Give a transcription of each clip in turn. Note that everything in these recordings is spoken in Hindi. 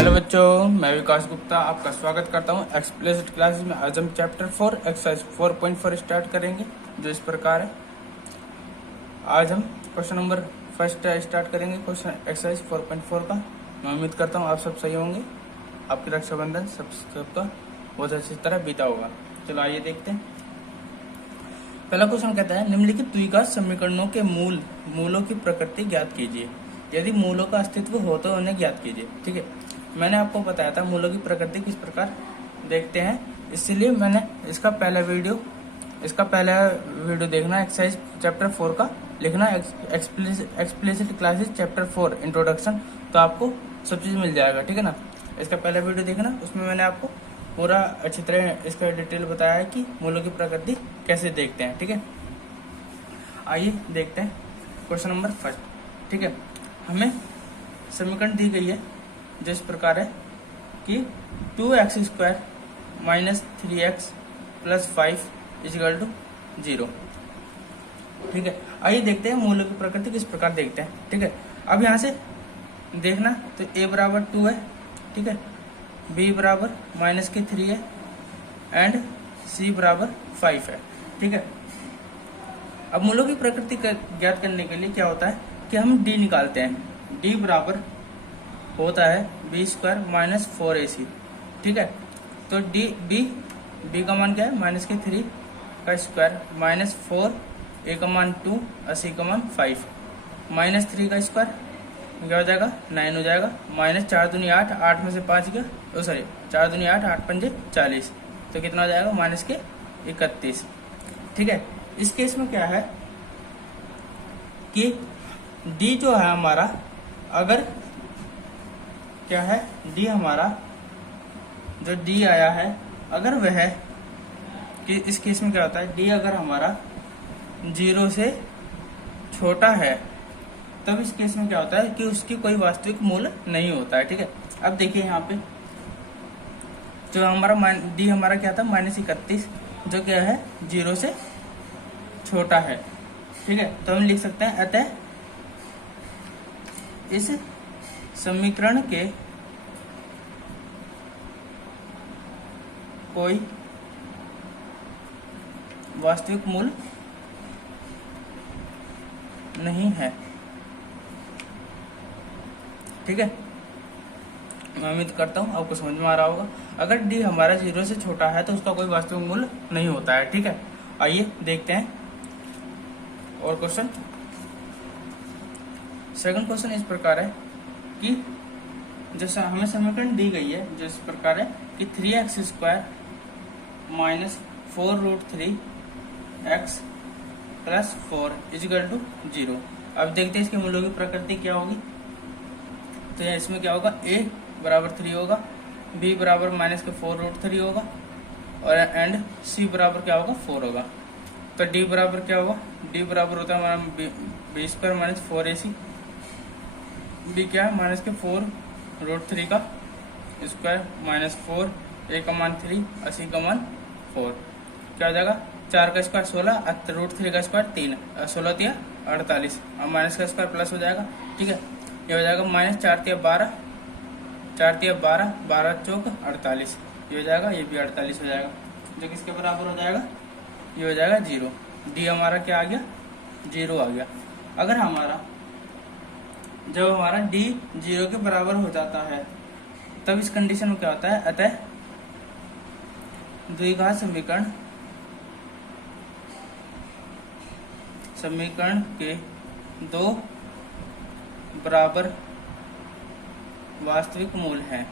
हेलो बच्चों, मैं विकास गुप्ता आपका स्वागत करता हूं एक्सप्लिसिट क्लासेस में। आज हम चैप्टर 4 एक्सरसाइज 4.4 स्टार्ट करेंगे, जो इस प्रकार है। आज हम क्वेश्चन नंबर फर्स्ट स्टार्ट करेंगे, क्वेश्चन एक्सरसाइज 4.4 का। मैं उम्मीद करता हूं आप सब सही होंगे, आपकी रक्षाबंधन सबका बहुत अच्छी तरह बीता होगा। चलो आइए देखते हैं। पहला क्वेश्चन कहता है, निम्नलिखित द्विघात समीकरणों के मूलों की प्रकृति ज्ञात कीजिए। यदि मूलों का अस्तित्व हो तो उन्हें ज्ञात कीजिए। ठीक है, मैंने आपको बताया था मूलों की प्रकृति किस प्रकार देखते हैं, इसलिए मैंने इसका पहला वीडियो देखना, एक्सरसाइज चैप्टर 4 का लिखना, एक्सप्लिसिट क्लासेस चैप्टर 4 इंट्रोडक्शन, तो आपको सब चीज़ मिल जाएगा। ठीक है ना, इसका पहला वीडियो देखना, उसमें मैंने आपको पूरा अच्छी तरह इसका डिटेल बताया है कि मूलों की प्रकृति कैसे देखते हैं। ठीक है, आइए देखते हैं क्वेश्चन नंबर फर्स्ट। ठीक है, हमें समीकरण दी गई है जो इस प्रकार है कि 2x² minus 3x plus 5 is equal to 0। ठीक है, आइए देखते हैं मूलों की प्रकृति किस प्रकार देखते हैं। ठीक है, अब यहाँ से देखना तो a बराबर 2 है, ठीक है, b बराबर माइनस के 3 है एंड c बराबर 5 है। ठीक है, अब मूलों की प्रकृति ज्ञात करने के लिए क्या होता है कि हम d निकालते हैं। d बराबर होता है b² माइनस 4ac। ठीक है, तो b का मान क्या है, माइनस के 3 का स्क्वायर माइनस 4a का मान 2 और c का मान 5 माइनस 3 का स्क्वायर क्या हो जाएगा, 9 हो जाएगा, माइनस 4 दूनी 8, 8 में से 5 गया, 4 दूनी 8, 8 पंजे 40, तो कितना हो जाएगा, माइनस के 31। ठीक है, इस केस में क्या है कि d जो है हमारा, अगर क्या है d हमारा जो d आया है, अगर वह कि इस केस में क्या होता है, d अगर हमारा 0 से छोटा है तब इस केस में क्या होता है कि उसकी कोई वास्तविक मूल्य नहीं होता है। ठीक है, अब देखिए यहाँ पे जो हमारा d हमारा क्या था, माइनस 31, जो क्या है 0 से छोटा है। ठीक है, तो हम लिख सकते हैं, अतः इस समीकरण के कोई वास्तविक मूल्य नहीं है। ठीक है, मैं उम्मीद करता हूँ आपको समझ में आ रहा होगा। अगर d हमारा 0 से छोटा है तो उसका कोई वास्तविक मूल्य नहीं होता है। ठीक है, आइए देखते हैं और क्वेश्चन। सेकंड क्वेश्चन इस प्रकार है कि जैसा हमें समीकरण दी गई है जो इस प्रकार है कि 3x² minus 4√3x plus 4 is equal to 0। अब देखते हैं इसके मूल्यों की प्रकृति क्या होगी। तो इसमें क्या होगा, a बराबर 3 होगा, b बराबर माइनस के 4√3 होगा और एंड c बराबर क्या होगा, 4 होगा। तो d बराबर क्या होगा, d बराबर होता है हमारा b² माइनस 4ac। d क्या है, माइनस के 4√3 का स्क्वायर माइनस 4, a का मान 3 और c का मान 4, क्या हो जाएगा, 4 का स्क्वायर 16, √3 का स्क्वायर 3, 16 तिया 48 और माइनस का स्क्वायर प्लस हो जाएगा। ठीक है, ये हो जाएगा माइनस 4 तिया 12, 4 तिया 12, 12 चौक 48, ये हो जाएगा, ये भी 48 हो जाएगा, जो किसके बराबर हो जाएगा, ये हो जाएगा 0। डी हमारा क्या आ गया, 0 आ गया। अगर हमारा जब हमारा डी 0 के बराबर हो जाता है तब इस कंडीशन में क्या होता है, अतः द्विघात समीकरण के दो बराबर वास्तविक मूल हैं,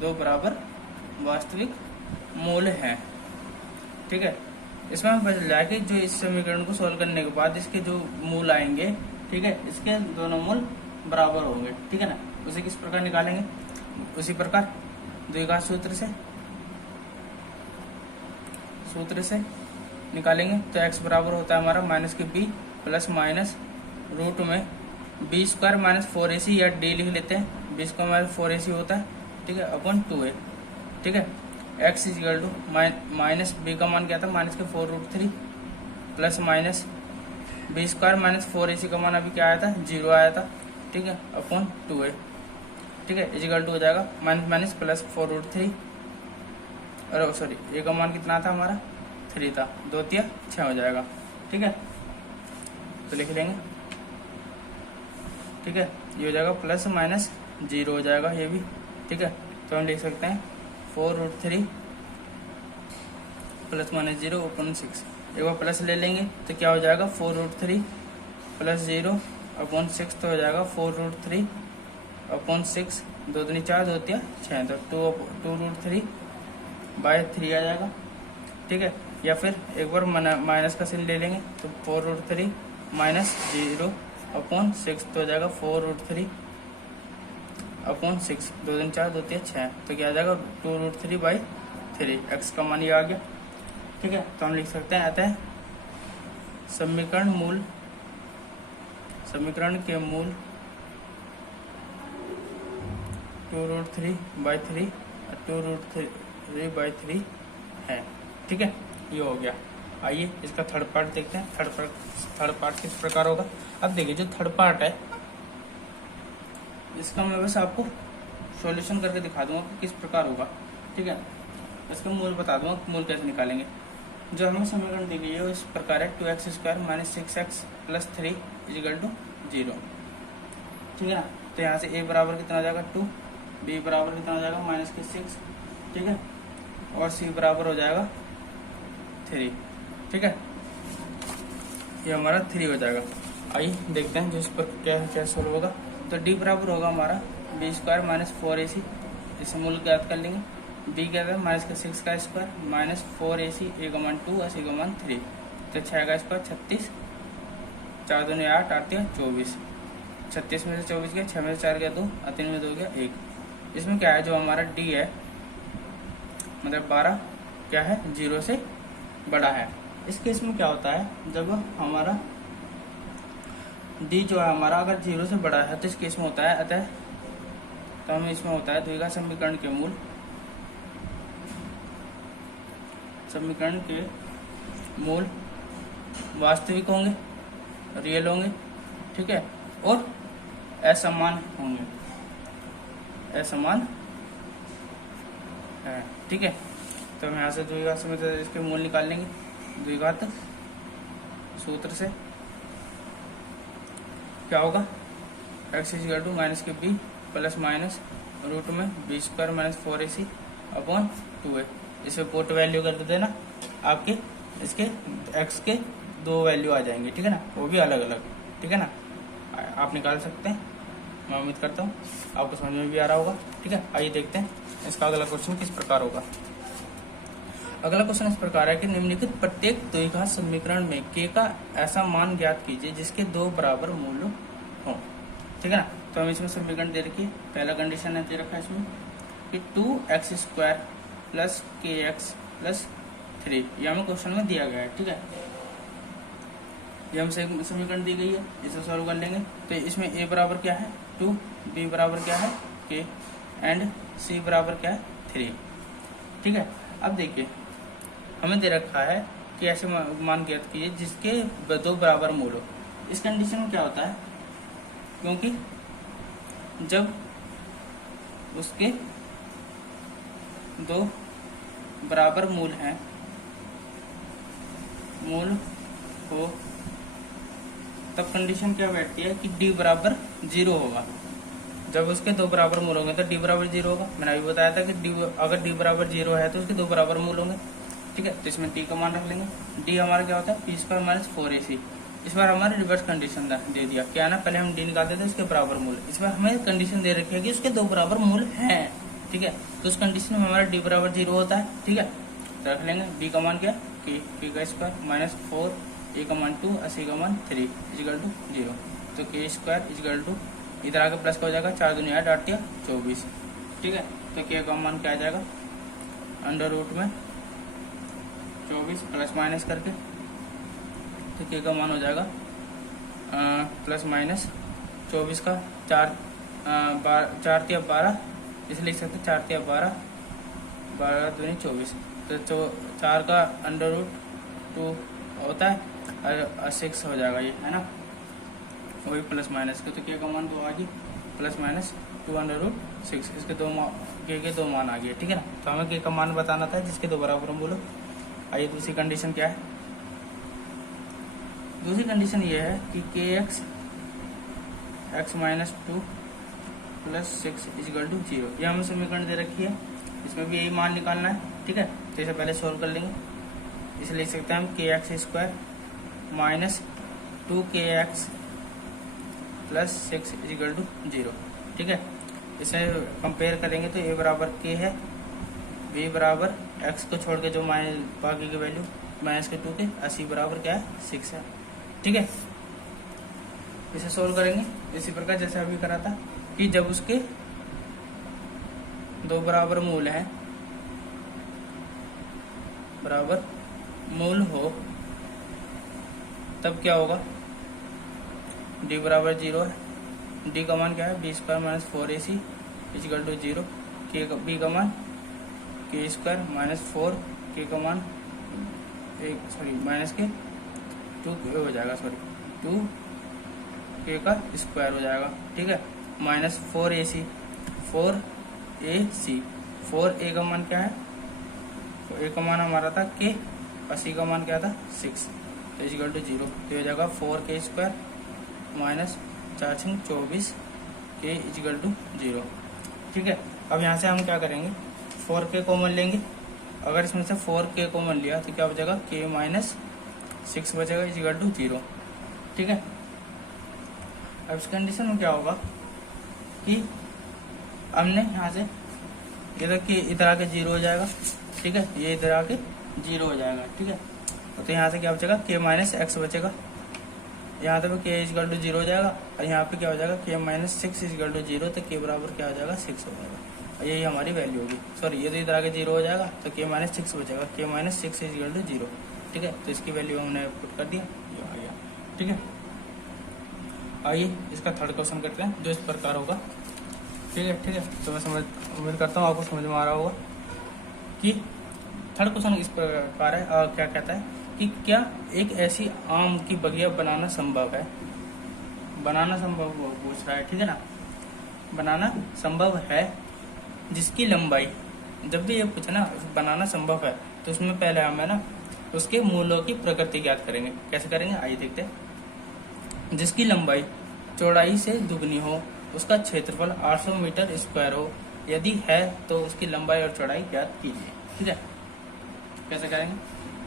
दो बराबर वास्तविक मूल हैं। ठीक है, इसमें हम पता चला कि जो इस समीकरण को सोल्व करने के बाद इसके जो मूल आएंगे, ठीक है, इसके दोनों मूल बराबर होंगे। ठीक है ना, उसे किस प्रकार निकालेंगे, उसी प्रकार द्विघात सूत्र से निकालेंगे। तो x बराबर होता है हमारा माइनस के b प्लस माइनस रूट में b² माइनस 4ac, या d लिख लेते हैं, b² माइनस 4ac होता है, ठीक है, अपॉन 2a। ठीक है, x is equal to minus b का मान क्या था, माइनस के 4√3 plus minus b² minus 4ac का मान अभी क्या आया था, 0 आया था। ठीक है, अपॉन 2a। ठीक है, इजिकल टू हो जाएगा माइनस माइनस प्लस 4√3, अरे सॉरी ए का मान कितना था हमारा 3 था, 2 तिया 6 हो जाएगा। ठीक है, तो लिख लेंगे। ठीक है, ये हो जाएगा प्लस माइनस 0 हो जाएगा ये भी। ठीक है, तो हम लिख सकते हैं 4√3 प्लस माइनस 0 अपॉन 6। एक बार प्लस ले लेंगे तो क्या हो जाएगा 4√3 प्लस 0 अपॉन 6, तो हो जाएगा 4√3 अपॉन 6, 2 दूनी 4, 2 तिया 6, तो 2√3 बाय 3 आ जाएगा। ठीक है, या फिर एक बार माइनस का साइन ले लेंगे तो 4√3 माइनस 0 अपॉन 6, तो हो जाएगा 4√3 अपॉन 6, 2 दूनी 4, 2 तिया 6, तो क्या आ जाएगा 2√3 बाई 3। एक्स का मान ये आ गया। ठीक है, तो हम लिख सकते हैं अतः समीकरण के मूल 2√3/3 2√3/3 है। ठीक है, ये हो गया। आइए इसका थर्ड पार्ट देखते हैं। थर्ड पार्ट किस प्रकार होगा। अब देखिए जो थर्ड पार्ट है इसका मैं बस आपको सॉल्यूशन करके दिखा दूंगा कि किस प्रकार होगा। ठीक है, इसका मूल बता दूंगा मूल कैसे निकालेंगे। जो हमें समीकरण दी गई है वो इस प्रकार है 2x² minus 6x plus 3 is equal to 0। ठीक है ना, तो यहाँ से a बराबर कितना हो जाएगा 2, b बराबर कितना हो जाएगा माइनस के 6, ठीक है, और c बराबर हो जाएगा 3। ठीक है, ये हमारा 3 हो जाएगा। आइए देखते हैं जो इस पर क्या सोल्व होगा। तो d बराबर होगा हमारा b² माइनस 4ac, इसे मूल ज्ञात कर लेंगे। b क्या था माइनस का 6 का स्क्वायर माइनस 4ac, a का मान 2 और c का मान 3, तो 6 का स्क्वायर 36, 4 दूनी 8, 8 या 24, 36 में से 24 गया, 6 में से 4 गया 2 और 3 में 2 गया 1। इसमें क्या है जो हमारा d है मतलब 12 क्या है 0 से बड़ा है। इस केस में क्या होता है जब हमारा d जो है हमारा अगर 0 से बड़ा है तो इस केस में होता है अतः, तो हमें इसमें होता है द्विघात समीकरण के मूल वास्तविक होंगे, रियल होंगे, ठीक है, और असमान होंगे, असमान है। ठीक है, तो हम यहाँ से द्विघात समीकरण इसके मूल निकाल लेंगे द्विघात सूत्र से। क्या होगा x इक्वल टू माइनस के b प्लस माइनस रूट में b² minus 4ac upon 2a। इसे पुट वैल्यू कर देना आपके, इसके x के 2 वैल्यू आ जाएंगे। ठीक है ना, वो भी अलग अलग। ठीक है ना, आप निकाल सकते हैं। मैं उम्मीद करता हूँ आपको समझ में भी आ रहा होगा। ठीक है, आइए देखते हैं इसका अगला क्वेश्चन किस प्रकार होगा। अगला क्वेश्चन इस प्रकार है कि निम्नलिखित प्रत्येक द्विघात समीकरण में k का ऐसा मान ज्ञात कीजिए जिसके 2 बराबर मूल्य हो। ठीक है ना, तो हम इसमें समीकरण दे रखिए। पहला कंडीशन है दे रखा है इसमें कि 2x² प्लस kx प्लस 3, ये हमें क्वेश्चन में दिया गया है। ठीक है, ये हमसे समीकरण दी गई है, इसे सॉल्व कर लेंगे। तो इसमें a बराबर क्या है 2, b बराबर क्या है k एंड c बराबर क्या है 3। ठीक है, अब देखिए हमें दे रखा है कि ऐसे मान ज्ञात कीजिए जिसके 2 बराबर मूल हो। इस कंडीशन में क्या होता है, क्योंकि जब उसके 2 बराबर मूल हो तब कंडीशन क्या बैठती है कि d बराबर 0 होगा। जब उसके 2 बराबर मूल होंगे तो d बराबर 0 होगा। मैंने अभी बताया था कि अगर d बराबर 0 है तो उसके 2 बराबर मूल होंगे। ठीक है, तो इसमें t का मान रख लेंगे। d हमारा क्या होता है p² माइनस 4ac। इस बार हमारे रिवर्स कंडीशन दे दिया क्या ना, पहले हम d निकालते थे उसके बराबर मूल। इस बार हमें कंडीशन दे रखी है कि उसके 2 बराबर मूल हैं। ठीक है, तो उस कंडीशन में हमारा d बराबर 0 होता है। ठीक है, तो रख लेंगे d का मान क्या k का स्क्वायर माइनस 4, a का मान 2 और c का मान 3 इजिकल टू 0। तो k² इजिकल टू इधर आके प्लस का हो जाएगा 4 दूनी 8, 8 या 24। ठीक है, तो k का मान क्या आ जाएगा अंडर रूट में 24 प्लस माइनस करके, तो k का मान हो जाएगा प्लस माइनस 24 का 4 या 12, इसे लिख सकते 4 या 12, 12 दूनी 24, तो 4 का अंडर रूट 2 होता है और 6 हो जाएगा ये, है ना, वही प्लस माइनस के। तो k का मान 2 आ गई प्लस माइनस 2 अंडर रूट 6, इसके के दो मान आ गए, ठीक है ना। तो हमें के का मान बताना था जिसके दो बराबर हम बोलो। आइए दूसरी कंडीशन क्या है। दूसरी कंडीशन ये है कि के एक्स -2 + 6 = 0। ये हमें समीकरण दे रखी है, इसमें भी यही मान निकालना है, ठीक है। तो इसे पहले सोल्व कर लेंगे। इसे लिख सकते हैं हम kx² - 2kx + 6 = 0, ठीक है। इसे कंपेयर करेंगे तो a बराबर k है, b बराबर x को छोड़ के जो बाकी की वैल्यू -2 के, c बराबर क्या है 6 है, ठीक है। इसे सोल्व करेंगे इसी प्रकार जैसे अभी करा था कि जब उसके दो बराबर मूल हैं, बराबर मूल हो, तब क्या होगा। d बराबर 0 है, d का मान क्या है b² - 4ac = 0, b का मान k² - 4, k का मान -2 हो जाएगा, 2 k का स्क्वायर हो जाएगा, ठीक है। -4ac 4a का मान क्या है, तो a का मान हमारा था k और c का मान क्या था 6, तो = 0। तो हो जाएगा 4k² - 4 × 24 k = 0, ठीक है। अब यहाँ से हम क्या करेंगे, 4k कॉमन लेंगे। अगर इसमें से 4k कॉमन लिया तो क्या बचेगा, k - 6 बचेगा = 0, ठीक है। अब इस कंडीशन में क्या होगा कि हमने यहाँ से इधर आके 0 हो जाएगा, ठीक है। ये इधर आके 0 हो जाएगा, ठीक है। तो यहाँ से क्या बचेगा, k - x बचेगा। यहाँ पे k = 0 हो जाएगा और यहाँ पे क्या हो जाएगा, k - 6 = 0, तो k बराबर क्या हो जाएगा 6 हो जाएगा, और यही हमारी वैल्यू होगी। सॉरी, ये तो इधर आके 0 हो जाएगा तो k - 6 बचेगा, k - 6 = 0, ठीक है। तो इसकी वैल्यू हमने पुट कर दिया, ये आ गया, ठीक है। आइए इसका थर्ड क्वेश्चन करते हैं जो इस प्रकार होगा, ठीक है। तो मैं उम्मीद करता हूँ आपको समझ में आ रहा होगा कि थर्ड क्वेश्चन इस प्रकार है। क्या कहता है कि क्या एक ऐसी आम की बगिया बनाना संभव है। बनाना संभव पूछ रहा है, ठीक है ना। बनाना संभव है जिसकी लंबाई, जब भी ये पूछे ना बनाना संभव है, तो उसमें पहले हमें ना उसके मूलों की प्रकृति ज्ञात करेंगे। कैसे करेंगे, आइए देखते हैं। जिसकी लंबाई चौड़ाई से दुगनी हो, उसका क्षेत्रफल 800 मीटर स्क्वायर हो, यदि है तो उसकी लंबाई और चौड़ाई ज्ञात कीजिए, ठीक है। कैसे करेंगे,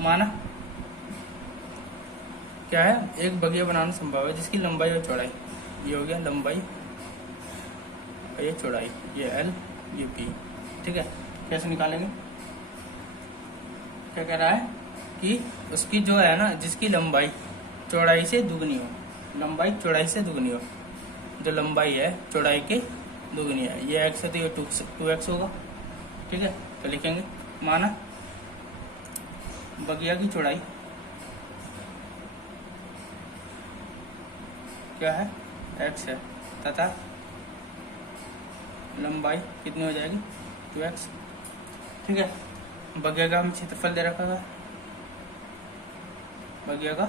माना क्या है, एक बगिया बनाना संभव है जिसकी लंबाई और चौड़ाई, ये हो गया लंबाई और ये चौड़ाई, ये L ये P, ठीक है। कैसे निकालेंगे, क्या कह रहा है कि उसकी जो है ना, जिसकी लंबाई चौड़ाई से दुगनी हो, लंबाई चौड़ाई से दुगनी हो, जो लंबाई है चौड़ाई के दुगनी है, ये x है तो ये 2x होगा, ठीक है। तो लिखेंगे, माना बगिया की चौड़ाई क्या है x है तथा लंबाई कितनी हो जाएगी 2x, ठीक है। बगिया का हमें क्षेत्रफल दे रखा है, बगिया का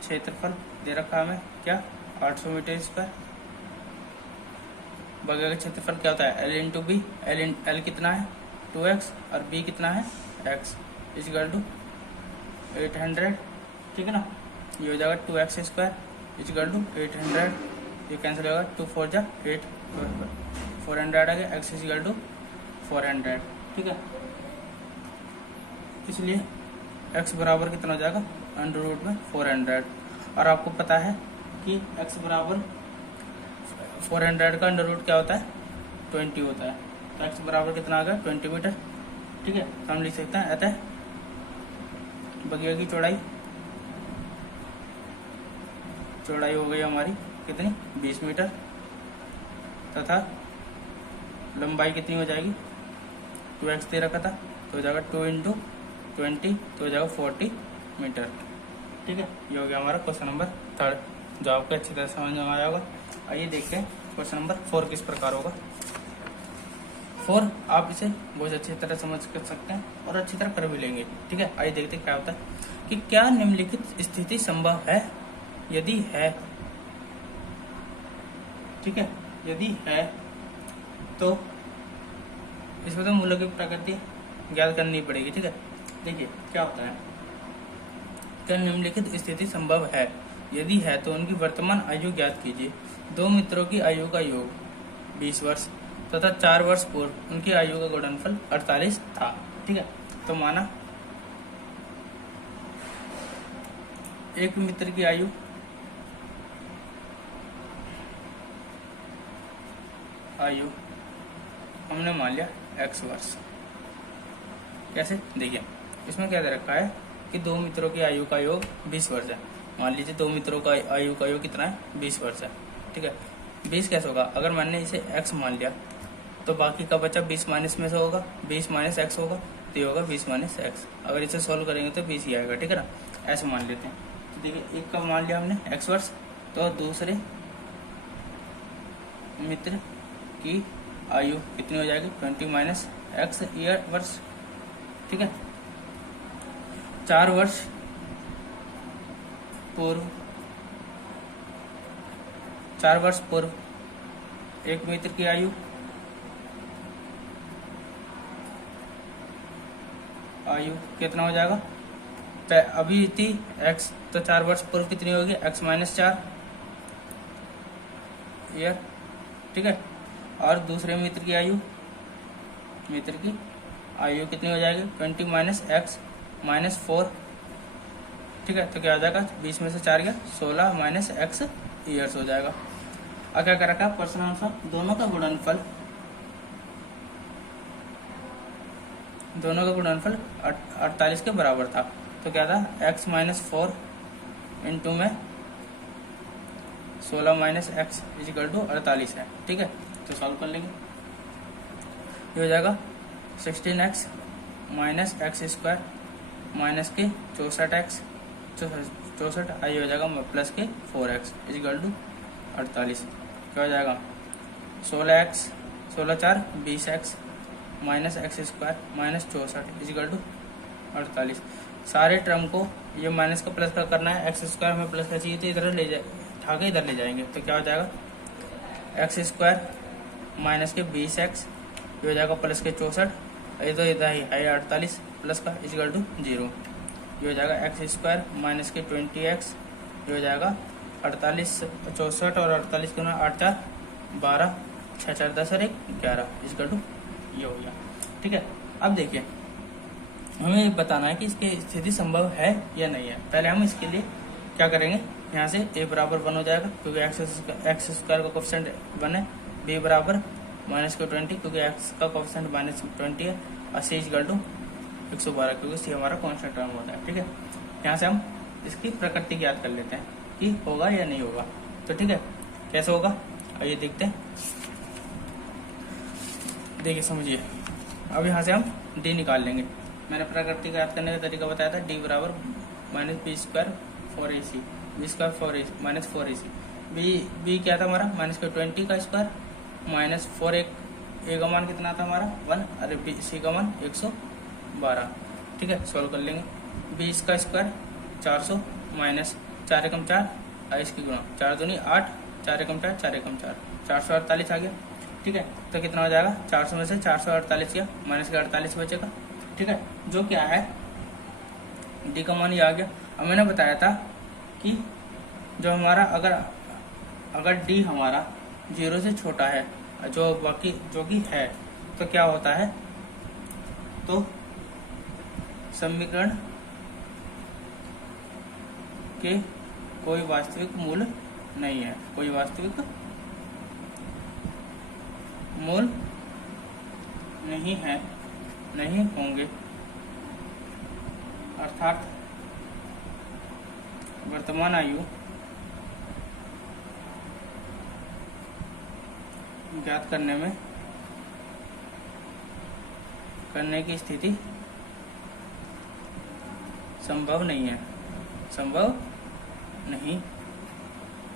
क्षेत्रफल दे रखा हमें क्या 800 मीटर स्क्वायर। बगिया का क्षेत्रफल क्या होता है L × B, L कितना है 2x और B कितना है x = 800, ठीक है ना। ये हो जाएगा 2x² = 800, ये कैंसिल होगा, 2 4 जा 8, 400 आ गया, x = 400, ठीक है। इसलिए x बराबर कितना हो जाएगा √ में 400, और आपको पता है कि x बराबर 400 का √ क्या होता है 20 होता है, तो x बराबर कितना आ गया 20 मीटर, ठीक है। तो हम लिख सकते हैं अतः बगिया की चौड़ाई हो गई हमारी कितनी 20 मीटर, तथा लंबाई कितनी हो जाएगी 2x दे रखा था, तो हो जाएगा 2 × 20, तो हो जाएगा 40 मीटर, ठीक है। ये हो गया हमारा क्वेश्चन नंबर 3, जो आपको अच्छी तरह समझ में आया होगा। आइए देखते हैं क्वेश्चन नंबर 4 किस प्रकार होगा। 4 आप इसे बहुत अच्छी तरह समझ कर सकते हैं और अच्छी तरह कर भी लेंगे, ठीक है। आइए देखते हैं क्या होता है कि क्या निम्नलिखित स्थिति संभव है, यदि है, ठीक है, यदि है तो इसमें तो मूलों की प्रकृति ज्ञात करनी पड़ेगी। ठीक है, देखिए क्या होता है, क्या निम्नलिखित स्थिति संभव है? यदि है तो उनकी वर्तमान आयु ज्ञात कीजिए। दो मित्रों की आयु का योग 20 वर्ष तथा 4 वर्ष पूर्व उनकी आयु का गुणनफल 48 था। ठीक है, तो माना एक मित्र की आयु हमने मान लिया x वर्ष। कैसे, देखिए इसमें क्या दे रखा है कि दो मित्रों की आयु का योग 20 वर्ष है। मान लीजिए दो मित्रों का आयु का योग कितना है, 20 वर्ष है। ठीक है, 20 कैसे होगा, अगर मैंने इसे x मान लिया तो बाकी का बचा 20 माइनस में से होगा, 20 माइनस x होगा, तो ये होगा 20 माइनस x। अगर इसे सॉल्व करेंगे तो 20 ही आएगा। ठीक है ना, ऐसे मान लेते हैं। तो देखिए एक का मान लिया हमने x वर्ष, तो दूसरे मित्र की आयु कितनी हो जाएगी, 20 माइनस x ईयर वर्ष। ठीक है, 4 वर्ष पूर्व एक मित्र की आयु कितना हो जाएगा, अभी थी x, तो 4 वर्ष पूर्व कितनी होगी, x माइनस 4 ईयर। ठीक है, और दूसरे मित्र की आयु कितनी हो जाएगी, 20 माइनस x माइनस 4। ठीक है, तो क्या हो जाएगा, 20 में से 4 गया, 16 माइनस x ईयर्स हो जाएगा। अब क्या कर रखा है प्रश्न अनुसार, दोनों का गुणनफल 48 के बराबर था। तो क्या था, x माइनस 4 इंटू में 16 माइनस x इजिकल टू 48 है। ठीक है, तो सॉल्व कर लेंगे। ये हो जाएगा 16x minus x square minus के 64x 64 आई हो जाएगा प्लस के 4x इजिकल टू 48। क्या हो जाएगा, 16x 16 4 20x minus x square minus 64 is equal to 48। सारे टर्म को ये माइनस का प्लस का करना है, एक्स स्क्वायर में प्लस का चाहिए तो इधर ले जाए, उठा के इधर ले जाएंगे। तो क्या हो जाएगा, एक्स स्क्वायर माइनस के 20x, ये हो जाएगा प्लस के 64, ये तो इधर ही है 48 प्लस का इजिकल टू 0। ये हो जाएगा एक्स स्क्वायर माइनस के 20x, ये हो जाएगा 48 64 और 48 को 8 4 12 6 4 10 और 1 11 इजिकल टू ये हो गया। ठीक है, अब देखिए हमें ये बताना है कि इसकी स्थिति संभव है या नहीं है। पहले हम इसके लिए क्या करेंगे, यहाँ से a बराबर 1 हो जाएगा क्योंकि एक्स स्क्वायर का कोफिशिएंट 1 है, b बराबर माइनस के 20 क्योंकि x का कोफिशिएंट माइनस 20 है, और c इक्वल टू 112 क्योंकि c हमारा कॉन्स्टेंट टर्म होता है। ठीक है, यहाँ से हम इसकी प्रकृति ज्ञात कर लेते हैं कि होगा या नहीं होगा। तो ठीक है, कैसे होगा आइए देखते हैं। देखिए समझिए, अब यहाँ से हम d निकाल लेंगे। मैंने प्रकृति ज्ञात करने का तरीका बताया था, d बराबर minus b square 4ac, b square 4ac minus 4ac, b क्या था हमारा माइनस के 20 का स्क्वायर माइनस 4 a का मान कितना था हमारा 1, अरे c का मान 112। ठीक है, सॉल्व कर लेंगे। बी का स्क्वायर 400 माइनस 4 एकम 4 22 की गुणा 4 दूनी 8 4 एकम 4 4 एकम 4 448 आ गया। ठीक है, तो कितना हो जाएगा, 400 में से 448 किया माइनस का 48 बचेगा। ठीक है, जो क्या है डी का मान ये आ गया। अब मैंने बताया था कि जो हमारा अगर डी हमारा 0 से छोटा है, जो बाकी जो कि है, तो क्या होता है, तो समीकरण के कोई वास्तविक मूल नहीं है, कोई वास्तविक मूल नहीं है, नहीं होंगे, अर्थात वर्तमान आयु ज्ञात करने की स्थिति संभव नहीं है, संभव नहीं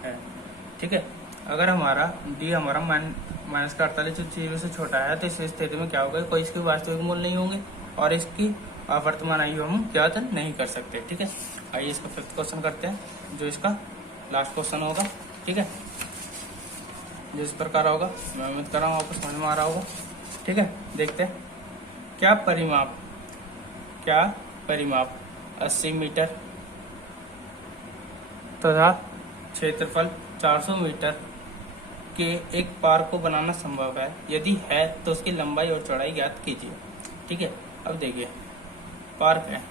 है। ठीक है, अगर हमारा डी हमारा माइनस का 48 0 से छोटा है, तो इस स्थिति में क्या होगा, कोई इसके वास्तविक मूल्य नहीं होंगे और इसकी वर्तमान आयु हम ज्ञात नहीं कर सकते। ठीक है, आइए इसका 5th क्वेश्चन करते हैं, जो इसका लास्ट क्वेश्चन होगा। ठीक है, जिस प्रकार होगा मैं उम्मीद कर रहा हूँ आपको समझ में आ रहा होगा। ठीक है, देखते हैं क्या परिमाप 80 मीटर तथा क्षेत्रफल 400 मीटर के एक पार्क को बनाना संभव है, यदि है तो उसकी लंबाई और चौड़ाई ज्ञात कीजिए। ठीक है, अब देखिए पार्क है,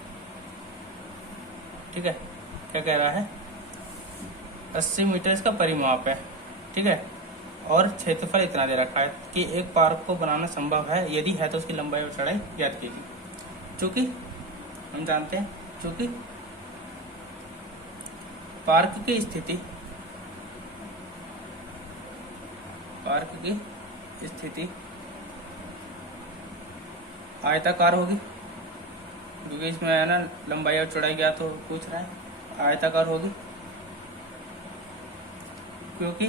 ठीक है, क्या कह रहा है 80 मीटर इसका परिमाप है, ठीक है, और क्षेत्रफल इतना दे रखा है कि एक पार्क को बनाना संभव है, यदि है तो उसकी लंबाई और चौड़ाई ज्ञात कीजिए। चूंकि हम जानते हैं चूंकि पार्क की स्थिति आयताकार होगी, क्योंकि इसमें है ना लंबाई और चौड़ाई ज्ञात तो पूछ रहा है, आयताकार होगी, क्योंकि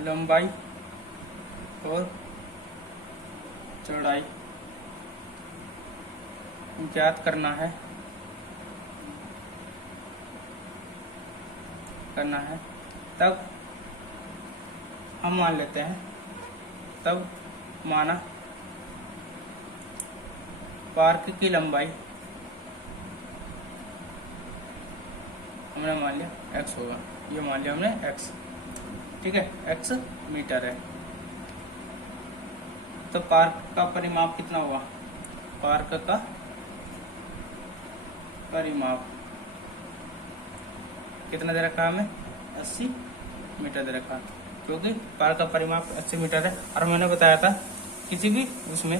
लंबाई और चौड़ाई ज्ञात करना है तब हम मान लेते हैं, तब माना पार्क की लंबाई हमने मान लिया x होगा, ये मान लिया हमने x, ठीक है, x मीटर है। तो पार्क का परिमाप कितना हुआ, पार्क का परिमाप कितना दे रखा है हमें 80 मीटर दे रखा, क्योंकि पार्क का परिमाप 80 मीटर है। और मैंने बताया था किसी भी उसमें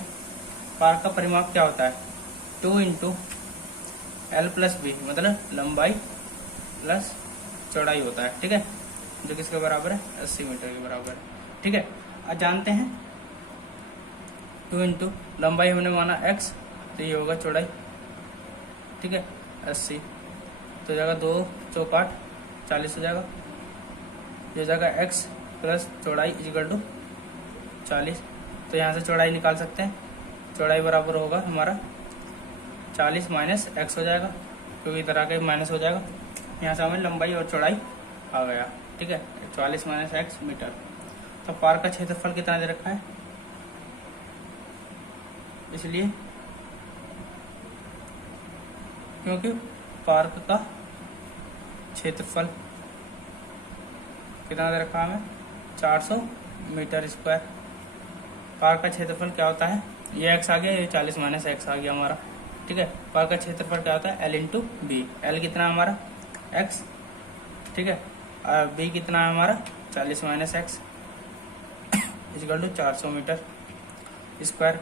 पार्क का परिमाप क्या होता है 2 इंटू एल प्लस बी, मतलब लंबाई प्लस चौड़ाई होता है, ठीक है, जो किसके बराबर है 80 मीटर के बराबर है। ठीक है, आज जानते हैं 2 इंटू लंबाई हमने माना x, तो ये होगा चौड़ाई, ठीक है 80, तो हो जाएगा 2 चौक 8 40 हो जाएगा, ये हो जाएगा x प्लस चौड़ाई इक्वल टू 40। तो यहाँ से चौड़ाई निकाल सकते हैं, चौड़ाई बराबर होगा हमारा 40 माइनस x हो जाएगा, क्योंकि इधर आके माइनस हो जाएगा, यहाँ से हमें लंबाई और चौड़ाई आ गया, ठीक है 40 माइनस x मीटर। तो पार्क का क्षेत्रफल कितना दे रखा है, इसलिए क्योंकि पार्क का क्षेत्रफल कितना दे रखा है हमें 400 मीटर स्क्वायर। पार्क का क्षेत्रफल क्या होता है, ये x आ गया, ये 40 माइनस x आ गया हमारा, ठीक है। पार्क का क्षेत्रफल क्या होता है L इंटू बी, एल कितना है हमारा x, ठीक है, बी कितना है हमारा 40 minus x equal to 400 metre square.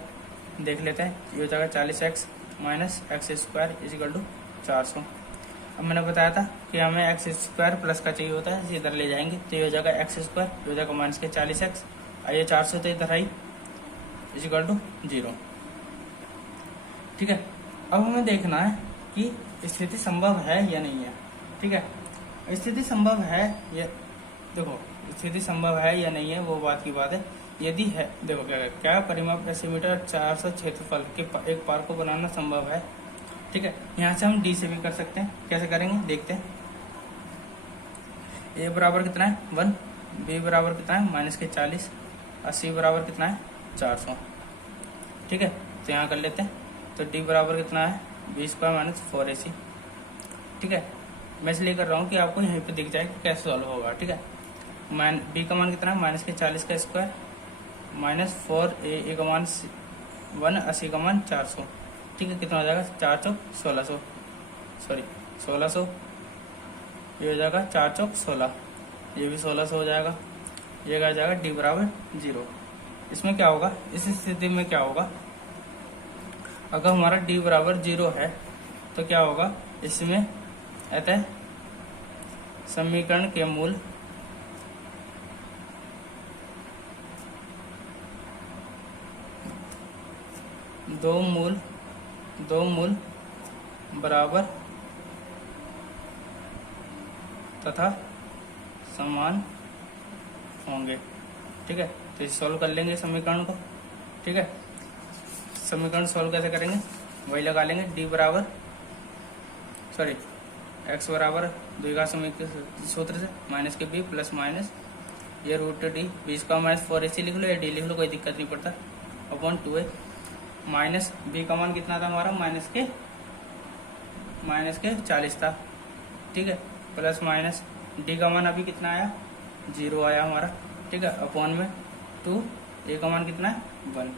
देख लेते हैं, ये हो जाएगा 40x minus x square equal to 400। अब मैंने बताया था कि हमें एक्स स्क्वायर प्लस का चाहिए होता है, इधर ले जाएंगे तो ये हो जाएगा एक्स स्क्वायर, ये हो जाएगा माइनस के 40x, ये 400 तो इधर आई इक्वल टू 0, ठीक है। अब हमें देखना है कि स्थिति संभव है या नहीं है, ठीक है। स्थिति संभव है, ये देखो स्थिति संभव है या नहीं है वो बात की बात है। यदि है, देखो क्या परिमाप 80 मीटर 400 क्षेत्रफल के एक पार्क को बनाना संभव है, ठीक है। यहाँ से हम डी से भी कर सकते हैं, कैसे करेंगे देखते हैं। ए बराबर कितना है 1, बी बराबर कितना है माइनस के 40, और सी बराबर कितना है 400, ठीक है। तो यहाँ कर लेते हैं, तो डी बराबर कितना है बी स्क्वायर माइनस 4ac, ठीक है। मैं इसलिए कर रहा हूँ कि आपको यहीं पे दिख जाए कि कैसे सॉल्व होगा, ठीक है। बी का मान कितना है माइनस के 40 का स्क्वायर माइनस 4a का मान 1, 80 का मान 400, ठीक है। कितना हो जाएगा 4 चौक 1600, सॉरी 1600, ये हो जाएगा 4 चौक 16, ये भी 1600 हो जाएगा, ये आ जाएगा डी बराबर 0। इसमें क्या होगा, इस स्थिति में क्या होगा, अगर हमारा डी बराबर 0 है तो क्या होगा, इसमें अतः समीकरण के मूल दो मूल बराबर तथा समान होंगे, ठीक है। तो इसे सॉल्व कर लेंगे समीकरण को, ठीक है। समीकरण सॉल्व कैसे करेंगे, वही लगा लेंगे डी बराबर, सॉरी एक्स बराबर द्विघात समीकरण के सूत्र से माइनस के बी प्लस माइनस ये रूट डी, बी का माइनस 4ac लिख लो या डी लिख लो, कोई दिक्कत नहीं पड़ता, अपॉन 2a माइनस बी का मान कितना था हमारा माइनस के 40 था, ठीक है, प्लस माइनस डी का मान अभी कितना आया 0 आया हमारा, ठीक है, अपॉन में 2, ए का मान कितना है 1,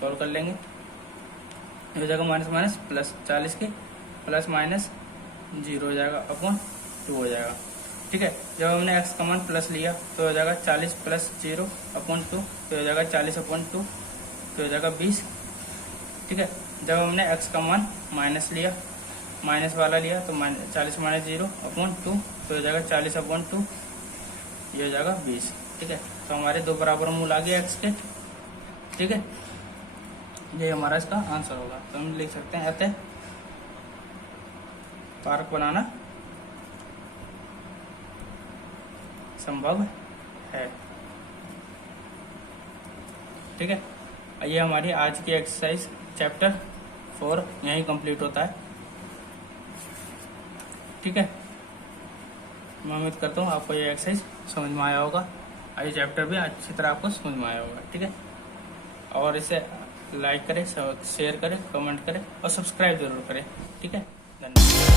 सॉल्व कर लेंगे, हो जाएगा माइनस माइनस प्लस 40 के प्लस माइनस 0 हो जाएगा अपॉन 2 हो जाएगा, ठीक है। जब हमने x का मान प्लस लिया तो हो जाएगा 40 प्लस 0 अपॉन 2, तो हो जाएगा 40 अपॉन 2, तो हो जाएगा 20, ठीक है। जब हमने x का मान माइनस लिया, माइनस वाला लिया तो 40 माइनस 0 अपॉन 2, तो हो जाएगा 40 अपॉन 2, ये हो जाएगा 20, ठीक है। तो हमारे दो बराबर मूल आ गए x के, ठीक है, ये हमारा इसका आंसर होगा। तो हम लिख सकते हैं अतः कारक बनाना संभव है, ठीक है। ये हमारी आज की एक्सरसाइज चैप्टर 4 यहीं कंप्लीट होता है, ठीक है। मैं उम्मीद करता हूँ आपको ये एक्सरसाइज समझ में आया होगा, ये चैप्टर भी अच्छी तरह आपको समझ में आया होगा, ठीक है। और इसे लाइक करें, शेयर करें, कमेंट करें और सब्सक्राइब जरूर करें, ठीक है। धन्यवाद।